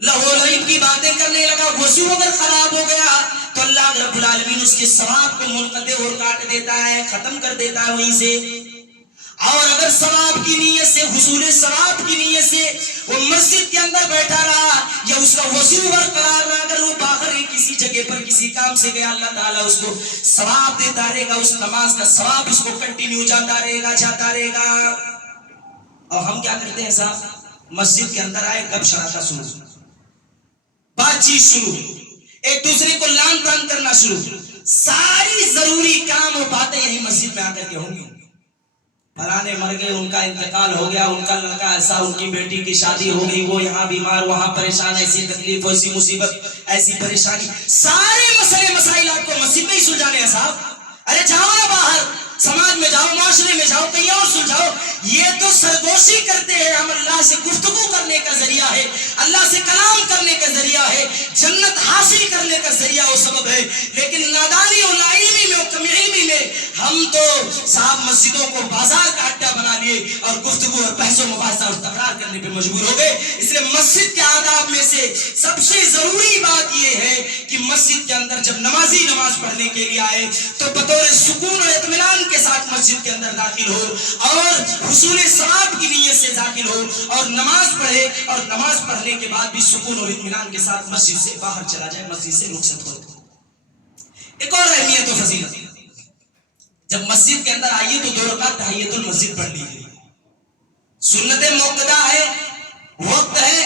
لہو لعب کی باتیں کرنے لگا, وضو اگر خراب ہو گیا تو اللہ رب العالمین اس کے ثواب کو منقطع اور کاٹ دیتا ہے, ختم کر دیتا ہے وہیں سے. اور اگر ثواب کی نیت سے, حصول ثواب کی نیت سے وہ مسجد کے اندر بیٹھا رہا یا اس کا وضو برقرار رہا, اگر وہ باہر کسی جگہ پر کسی کام سے گیا, اللہ تعالیٰ اس کو ثواب دیتا رہے گا, اس نماز کا ثواب اس کو کنٹینیو جاتا رہے گا, جاتا رہے گا. اور ہم کیا کرتے ہیں صاحب, مسجد کے اندر آئے, گپ شراکا شروع, بات چیت شروع, ایک دوسرے کو لان تان کرنا شروع, ساری ضروری کام اور باتیں یہی مسجد میں آ کر کے ہوں گی. فلانے مر گئے, ان کا انتقال ہو گیا, ان کا لڑکا ایسا, ان کی بیٹی کی شادی ہو گئی, وہ یہاں بیمار, وہاں پریشان, ایسی تکلیف, ایسی مصیبت, ایسی پریشانی, سارے مسئلے مسائل آپ کو مسجد میں ہی سلجھانے ہیں صاحب. ارے جاؤ نا باہر, سماج میں جاؤ, معاشرے میں جاؤ, کہیں اور سلجھاؤ. یہ تو سرگوشی کرتے ہیں, ہم اللہ سے گفتگو کرنے کا ذریعہ ہے, اللہ سے کلام کرنے کا ذریعہ ہے, جنت حاصل کرنے کا ذریعہ وہ سبب ہے. لیکن نادانی اور لاعلمی میں اور کم علمی میں ہم تو صاحب مسجدوں کو بازار کا اڈا بنا لیے اور گفتگو اور بحث و مباحثہ اور تکرار کرنے پہ مجبور ہو گئے. اس لیے مسجد کے آداب میں سے سب سے ضروری بات یہ ہے کہ مسجد کے اندر جب نمازی نماز پڑھنے کے لیے آئے تو بطور سکون اور اطمینان کے ساتھ مسجد کے اندر داخل ہو اور حصول ثواب کی نیت سے داخل ہو اور نماز پڑھے, اور نماز پڑھنے کے بعد بھی سکون اور اطمینان کے ساتھ مسجد سے باہر چلا جائے, مسجد سے رخصت ہو. ایک اور اہمیت و فضیلت, جب مسجد کے اندر آئیے تو 2 رکعت تحیۃ المسجد پڑھ لیجیے. سنت موقدہ ہے, وقت ہے,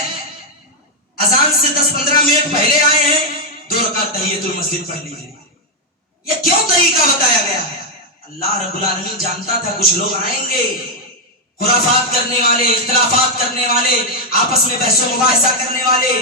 اذان سے 10-15 منٹ پہلے آئے ہیں, 2 رکعت تحیۃ المسجد پڑھ لیجیے. یہ کیوں طریقہ بتایا گیا ہے؟ اللہ رب العالمین جانتا تھا کچھ لوگ آئیں گے خرافات کرنے والے, اختلافات کرنے والے, آپس میں بحث و مباحثہ کرنے والے.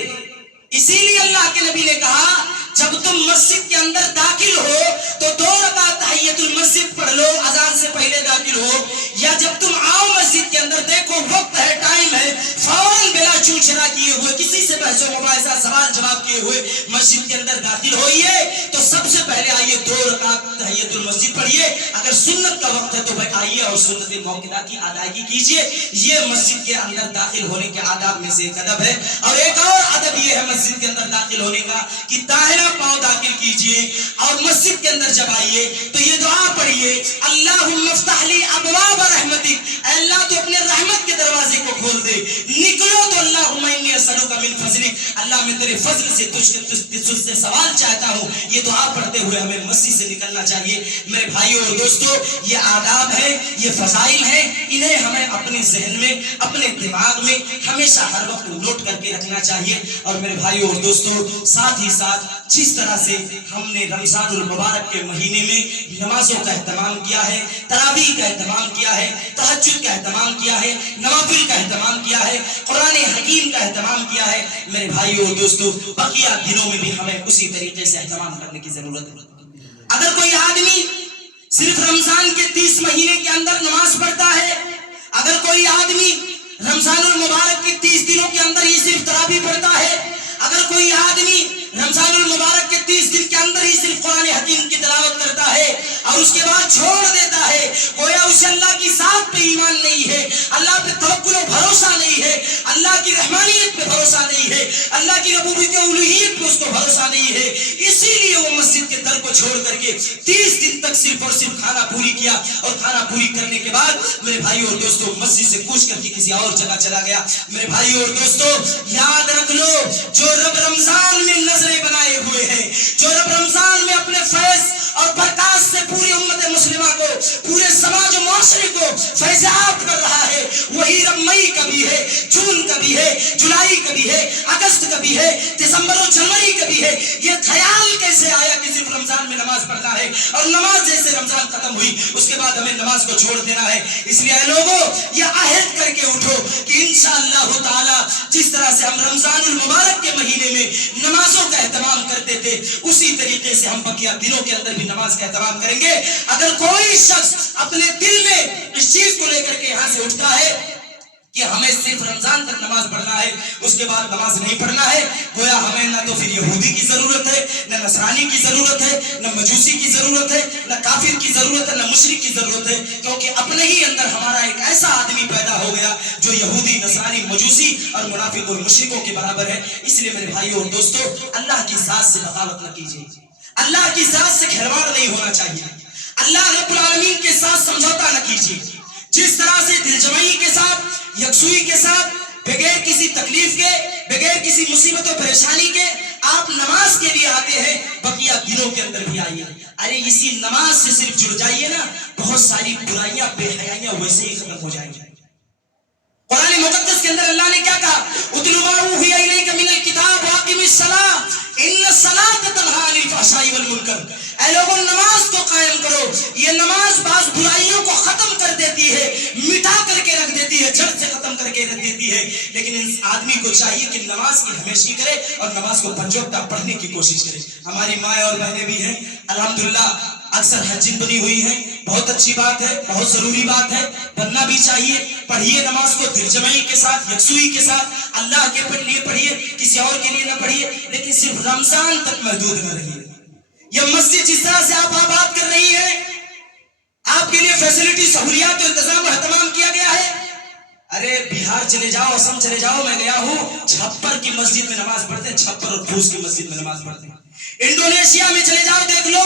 اسی لیے اللہ کے نبی نے کہا جب تم مسجد کے اندر داخل ہو تو 2 رکعت تحیۃ المسجد پڑھ لو, اذان سے پہلے داخل ہو, یا جب تم آؤ مسجد کے اندر, دیکھو وقت ہے, ٹائم ہے, فوراً بلا چوچرا کیے ہوئے, کسی سے بحث و مباحثہ سوال جواب کیے ہوئے مسجد کے اندر داخل ہوئیے, تو سب سے پہلے آئیے 2 رکعت تحیۃ المسجد پڑھیے. اگر اگر سنت کا وقت ہے تو بھائی آئیے اور سنت موقدہ کی ادائیگی کیجئے. یہ مسجد کے اندر داخل ہونے کے آداب میں سے ایک ادب ہے. اور ایک اور ادب یہ ہے مسجد کے اندر داخل ہونے کا کہ داہنا پاؤں داخل کیجئے. اور مسجد کے اندر جب آئیے تو یہ دعا پڑھیے, اللہم افتح لی ابواب رحمتک, اے اللہ تو اپنے رحمت کے دروازے کو کھول دے. نکلو تو اللہم انی اسألک من فضلک, اللہ میں تیرے فضل سے تجھ سے سوال چاہتا ہوں. یہ دعا پڑھتے ہوئے ہمیں مسجد سے نکلنا چاہیے. میرے بھائیوں اور دوستو, یہ آداب ہیں, یہ فضائل ہیں, انہیں ہمیں اپنے ذہن میں, اپنے دماغ میں ہمیشہ ہر وقت نوٹ کر کے رکھنا چاہیے. اور میرے بھائیوں اور دوستو, ساتھ ہی ساتھ جس طرح سے ہم نے رمضان المبارک کے مہینے میں نمازوں کا اہتمام کیا ہے, تراویح کا اہتمام کیا ہے, تہجد کا اہتمام کیا ہے, نوافل کا اہتمام کیا ہے, قرآن حکیم کا اہتمام کیا ہے, میرے بھائیوں اور دوستو بقیہ دنوں میں بھی ہمیں اسی طریقے سے اہتمام کرنے کی ضرورت ہے. اگر کوئی آدمی صرف رمضان کے 30 مہینے کے اندر نماز پڑھتا ہے, اگر کوئی آدمی رمضان المبارک کے 30 دنوں کے اندر ہی صرف تراویح پڑھتا ہے, اگر کوئی آدمی رمضان المبارک کے 30 دن کے اندر ہی صرف قرآن حکیم کی تلاوت کرتا ہے اور اس کے بعد چھوڑ دیتا ہے, گویا اسے اللہ کی ذات پہ ایمان نہیں ہے, اللہ پہ توکل و بھروسہ نہیں ہے, اللہ کی رحمانیت پہ بھروسہ نہیں ہے, اللہ کی ربوبیت و الوہیت پہ اس کو بھروسہ نہیں ہے. اسی لیے وہ مسجد کے در کو چھوڑ کر کے 30 دن تک صرف اور صرف کھانا پوری کیا, اور کھانا پوری کرنے کے بعد میرے بھائیوں اور دوستوں مسجد سے کوچ کر کے کسی اور جگہ چلا گیا. میرے بھائیوں اور دوستوں یاد رکھ لو, جو رب رمضان میں نظریں بنائے ہوئے ہیں, جو رب رمضان میں اپنے فیض اور برکات سے پوری امت مسلمہ کو, پورے سماج و معاشرے کو فیضیاب کر رہا ہے, وہی رب مئی کا بھی ہے, جون کا بھی ہے, جولائی کا بھی ہے, اگست کا بھی ہے, دسمبر و جنوری کا بھی ہے. یہ خیال کیسے آیا کہ صرف رمضان میں نماز پڑھنا ہے, اور نماز جیسے رمضان ختم ہوئی اس کے بعد ہمیں نماز کو چھوڑ دینا ہے. اس لیے اے لوگوں, یہ عہد کر کے اٹھو کہ انشاءاللہ تعالی جس طرح سے ہم رمضان المبارک کے مہینے میں نمازوں کا اہتمام کرتے تھے, اسی طریقے سے ہم بقیہ دنوں کے اندر بھی نماز کا اہتمام کریں گے. اگر کوئی شخص اپنے دل میں اس چیز کو لے کر کے یہاں سے اٹھتا ہے کہ ہمیں صرف رمضان تک نماز پڑھنا ہے, اس کے بعد نماز نہیں پڑھنا ہے, گویا ہمیں نہ تو پھر یہودی کی ضرورت ہے, نہ نصرانی کی ضرورت ہے, نہ مجوسی کی ضرورت ہے, نہ کافر کی ضرورت ہے, نہ مشرک کی ضرورت ہے, کیونکہ اپنے ہی اندر ہمارا ایک ایسا آدمی پیدا ہو گیا جو یہودی, نصرانی, مجوسی اور منافق اور مشرکوں کے برابر ہے. اس لیے میرے بھائیوں اور دوستوں, اللہ کی ذات سے بغاوت نہ کیجیے, اللہ کی ذات سے کھلواڑ نہیں ہونا چاہیے, اللہ رب العالمین کے ساتھ سمجھوتا نہ کیجیے. جس طرح سے دل جمعی کے ساتھ, یکسوئی کے ساتھ, بغیر کسی تکلیف کے, بغیر کسی مصیبت و پریشانی کے آپ نماز کے لیے آتے ہیں, بقیہ دنوں کے اندر بھی آئیے. ارے اسی نماز سے صرف جڑ جائیے نا, بہت ساری برائیاں, بے حیائیاں ویسے ہی ختم ہو جائیں گی. قرآن مقدس کے اندر اللہ نے کیا کہا, اتل ما اوحی الیک من الکتاب واقم الصلاۃ ان الصلاۃ تنہی عن الفحشاء والمنکر. اے لوگوں, نماز کو قائم کرو. یہ نماز بعض برائیوں کو ختم کر دیتی ہے, مٹا کر کے رکھ دیتی ہے, جڑ سے ختم کر کے رکھ دیتی ہے. لیکن اس آدمی کو چاہیے کہ نماز کی ہمیشگی کرے اور نماز کو پنجوکتا پڑھنے کی کوشش کرے. ہماری مائیں اور بہنیں بھی ہیں الحمدللہ, اکثر حجین بنی ہوئی ہیں, بہت اچھی بات ہے, بہت ضروری بات ہے, بننا بھی چاہیے. پڑھیے نماز کو دل جمعی کے ساتھ, یکسوئی کے ساتھ, اللہ کے لیے پڑھیے, کسی اور کے لیے نہ پڑھیے, لیکن صرف رمضان تک محدود نہ رہیے. یہ مسجد جس طرح سے آپ آباد کر رہی ہے, آپ کے لیے فیسلٹی, سہولیات و انتظام و اہتمام کیا گیا ہے. ارے بہار چلے جاؤ, اسم چلے جاؤ, میں گیا ہوں, چھپر کی مسجد میں نماز پڑھتے ہیں, چھپر اور پھوس کی مسجد میں نماز پڑھتے ہیں. انڈونیشیا میں چلے جاؤ, دیکھ لو,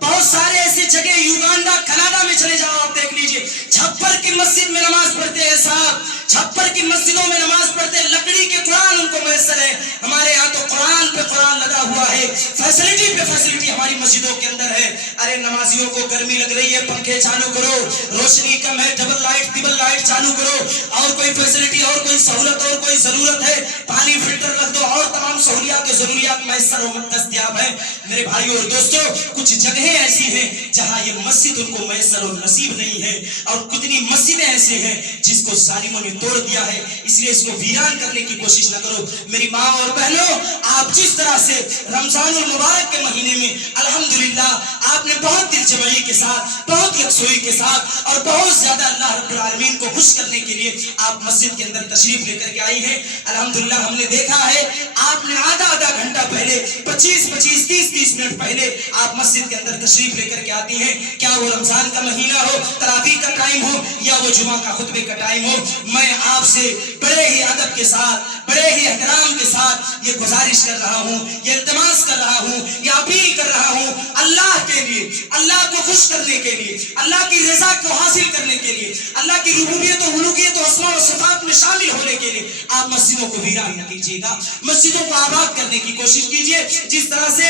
بہت سارے ایسے جگہ, یوگانڈا, کینیڈا میں چلے جاؤ, آپ دیکھ لیجئے, چھپر کی مسجد میں نماز پڑھتے ہیں صاحب, چھپر کی مسجدوں میں نماز پڑھتے ہیں, لکڑی کے قرآن ان کو میسر ہے. ہمارے یہاں تو قرآن پہ قرآن لگا ہوا ہے, فیسلٹی پہ فیسلٹی ہماری مسجدوں کے اندر ہے. ارے نمازیوں کو گرمی لگ رہی ہے, پنکھے چالو کرو, روشنی کم ہے, ڈبل لائٹ, ٹرپل لائٹ چالو کرو, اور کوئی فیسلٹی, اور کوئی سہولت, اور کوئی ضرورت ہے, پانی فلٹر رکھ دو, اور تمام سہولیات و ضروریات میسر و دستیاب ہیں. میرے بھائیوں اور دوستوں, کچھ جگہیں ایسی ہیں جہاں یہ مسجد ان کو میسر و نصیب نہیں ہے, اور کتنی مسجدیں ایسی ہیں جس کو ظالموں نے توڑ دیا ہے. اس لیے اس کو ویران کرنے کی کوشش نہ کرو. میری ماں اور بہنوں, آپ جس طرح سے رمضان المبارک کے مہینے میں الحمدللہ آپ نے بہت دل جمعی کے ساتھ, بہت یکسوئی کے ساتھ, اور بہت زیادہ اللہ رب العالمین کو خوش کرنے کے لیے آپ مسجد کے اندر تشریف لے کر کے آئی ہیں, الحمدللہ ہم نے دیکھا ہے آپ آپ نے آدھا گھنٹہ پہلے 25 30 منٹ پہلے آپ مسجد کے اندر تشریف لے کر کے آتی ہیں. کیا وہ رمضان کا مہینہ ہو، تراویح کا ٹائم ہو یا وہ جمعہ کا خطبے کا ٹائم ہو، میں آپ سے بڑے ہی ادب کے ساتھ، بڑے ہی احترام کے ساتھ یہ گزارش کر رہا ہوں، یہ التماس کر رہا ہوں، یہ اپیل کر رہا ہوں اللہ کے لیے، اللہ کو خوش کرنے کے لیے، اللہ کی رضا کو حاصل کرنے کے لیے، اللہ کی ربوبیت و الوہیت و اسماء و صفات میں شامل ہونے کے لیے آپ مسجدوں کو ویران نہ کیجیے گا، مسجدوں کو آباد کرنے کی کوشش کیجیے. جس طرح سے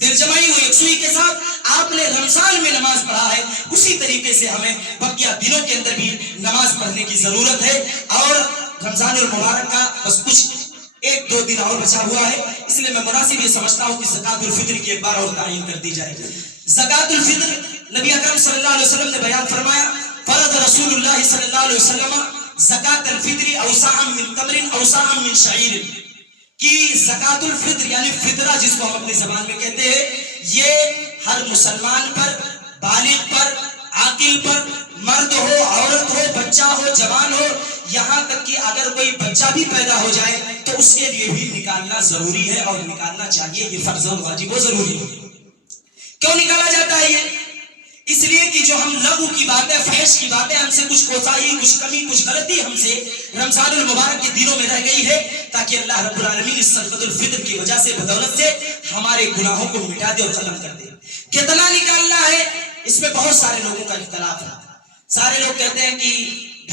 دل جمعی و یکسوئی کے ساتھ آپ نے رمضان میں نماز پڑھا ہے، اسی طریقے سے ہمیں بقیہ دنوں کے اندر بھی نماز پڑھنے کی ضرورت ہے. اور رمضان المبارک کا بس کچھ 1-2 دن اور بچا ہوا ہے، اس لیے میں مناسب یہ سمجھتا ہوں کہ زکوٰۃ الفطر کی ایک بار اور تعین کر دی جائے. زکوٰۃ الفطر نبی اکرم صلی اللہ علیہ وسلم نے بیان فرمایا، فرض رسول اللہ صلی اللہ علیہ وسلم زکوٰۃ الفطر اوساعا من تمر اوساعا من شعیر، کہ زکوٰۃ الفطر یعنی فطرہ جس کو ہم اپنی زبان میں کہتے ہیں، یہ ہر مسلمان پر، بالغ پر، عاقل پر، مرد ہو، عورت ہو، بچہ ہو، جوان ہو، یہاں تک کہ اگر کوئی بچہ بھی پیدا ہو جائے تو اس کے لیے بھی نکالنا ضروری ہے اور نکالنا چاہیے. یہ فرض اور واجب و ضروری ہے. کیوں نکالا جاتا ہے یہ؟ اس لیے کہ جو ہم لغو کی باتیں، فحش کی باتیں، ہم سے کچھ کوتاہی، کچھ کمی، کچھ غلطی ہم سے رمضان المبارک کے دنوں میں رہ گئی ہے، تاکہ اللہ رب العالمین اس صدقۃ الفطر کی وجہ سے، بدولت سے ہمارے گناہوں کو مٹا دے اور ختم کر دے. کتنا نکالنا ہے اس میں بہت سارے لوگوں کا اختلاف ہے. سارے لوگ کہتے ہیں کہ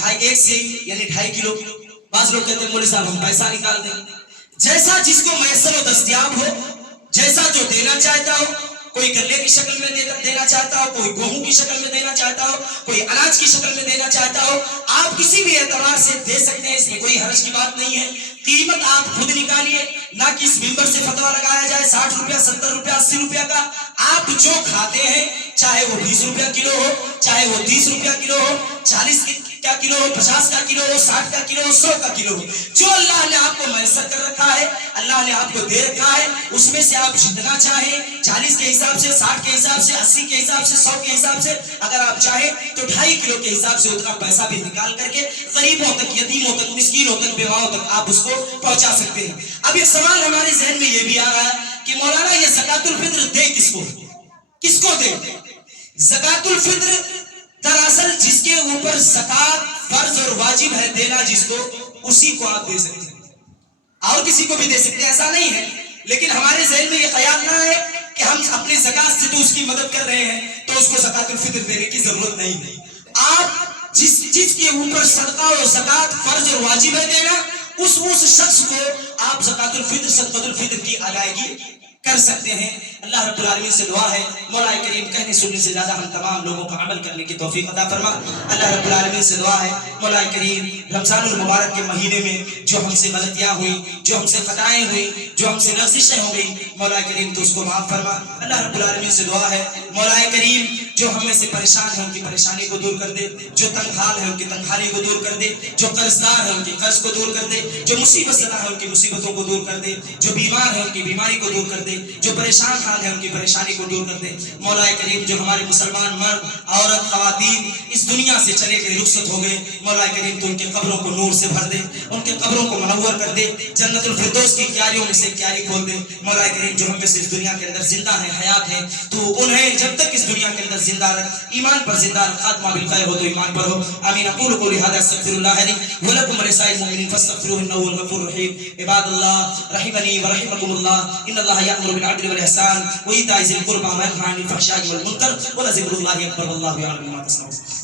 1 سے یعنی 2.5 کلو، بعض لوگ کہتے ہیں مولوی صاحب ہم پیسہ نکال دیں. جیسا جس کو میسر و دستیاب ہو، جیسا جو دینا چاہتا ہو، کوئی گلے کی شکل میں دینا چاہتا ہو، کوئی گیہوں کی شکل میں دینا چاہتا ہو، کوئی اناج کی شکل میں دینا چاہتا ہو، آپ کسی بھی اعتبار سے دے سکتے ہیں، اس میں کوئی حرج کی بات نہیں ہے. قیمت آپ خود نکالیے، نہ کہ اس ممبر سے فتویٰ لگایا جائے 60 روپیہ 70 روپیہ 80 روپیہ کا. آپ جو کھاتے ہیں چاہے وہ 20 روپیہ کلو ہو، چاہے وہ 30 روپیہ کلو ہو، 40 کا کلو ہو، 50 کا کلو ہو، 60 کا کلو ہو، 100 کا کلو ہو، جو اللہ نے آپ کو میسر کر رکھا ہے، اللہ نے آپ کو دے رکھا ہے، اس میں سے آپ جتنا چاہیں 40 کے حساب سے، 60 کے حساب سے، 80 کے حساب سے، 100 کے حساب سے، اگر آپ چاہیں تو 2.5 کلو کے حساب سے اتنا پیسہ بھی نکال کر کے غریبوں تک، یتیموں تک، مسکینوں تک، بیواؤں تک آپ اس کو پہنچا سکتے ہیں. اب ایک سوال ہمارے ذہن میں یہ بھی آ رہا ہے کہ مولانا یہ زکوٰۃ الفطر دے کس کو دے؟ زکوٰۃ الفطر دراصل جس کے اوپر زکوٰۃ فرض اور واجب ہے دینا جس کو، اسی کو آپ دے سکتے ہیں، اور کسی کو بھی دے سکتے ہیں، ایسا نہیں ہے. لیکن ہمارے ذہن میں یہ خیال نہ ہے کہ ہم اپنی زکوٰۃ سے تو اس کی مدد کر رہے ہیں تو اس کو زکوٰۃ الفطر دینے کی ضرورت نہیں ہے. آپ جس کے اوپر صدقہ اور زکوٰۃ فرض اور واجب ہے دینا، اس شخص کو آپ زکوٰۃ الفطر، صدقۃ الفطر کی ادائیگی کر سکتے ہیں. اللہ رب العالمین سے دعا ہے مولا کریم کہنے سننے سے زیادہ ہم تمام لوگوں کو عمل کرنے کی توفیق عطا فرما. اللہ رب العالمین سے دعا ہے مولا کریم رمضان المبارک کے مہینے میں جو ہم سے غلطیاں ہوئی، جو ہم سے خطائیں ہوئی، جو ہم سے لغزشیں ہو گئی، مولا کریم تو اس کو معاف فرما. اللہ رب العالمین سے دعا ہے مولا کریم جو ہم میں سے پریشان ہیں ان کی پریشانی کو دور کر دے، جو تنگ حال ہیں ان کی تنگ حالی کو دور کر دے، جو قرض دار ہیں ان کی قرض کو دور کر دے، جو مصیبت زدہ ہیں ان کی مصیبتوں کو دور کر دے، جو بیمار ہیں ان کی بیماری کو دور کر دے، جو پریشان حال ہیں ان کی پریشانی کو دور کر دے. مولا کریم جو ہمارے مسلمان مرد، عورت، خواتین اس دنیا سے چلے گئے، رخصت ہو گئے، مولا کریم تو ان کے قبروں کو نور سے بھر دے، ان کے قبروں کو منور کر دے، جنت الفردوس کی کیاریوں میں سے کیاری کھول دے. مولا کریم جو ہم میں سے اس دنیا کے اندر زندہ ہیں، حیات ہیں، تو انہیں جب تک اس دنیا کے اندر زندہ رکھ، ایمان پر زندہ رکھ، خاتمہ بالخیر ہو تو ایمان پر ہو. آمین. اقول قولی ھذا استغفر اللہ لی ولکم ولسائر المؤمنین فاستغفروہ انہ هو الغفور الرحیم. عباد اللہ رحمنی ورحمکم اللہ ان اللہ یأمر بالعدل والإحسان وإيتاء ذی القربى وینہی عن الفحشاء والمنکر ولذکر اللہ اکبر واللہ یعلم ما تصنعون.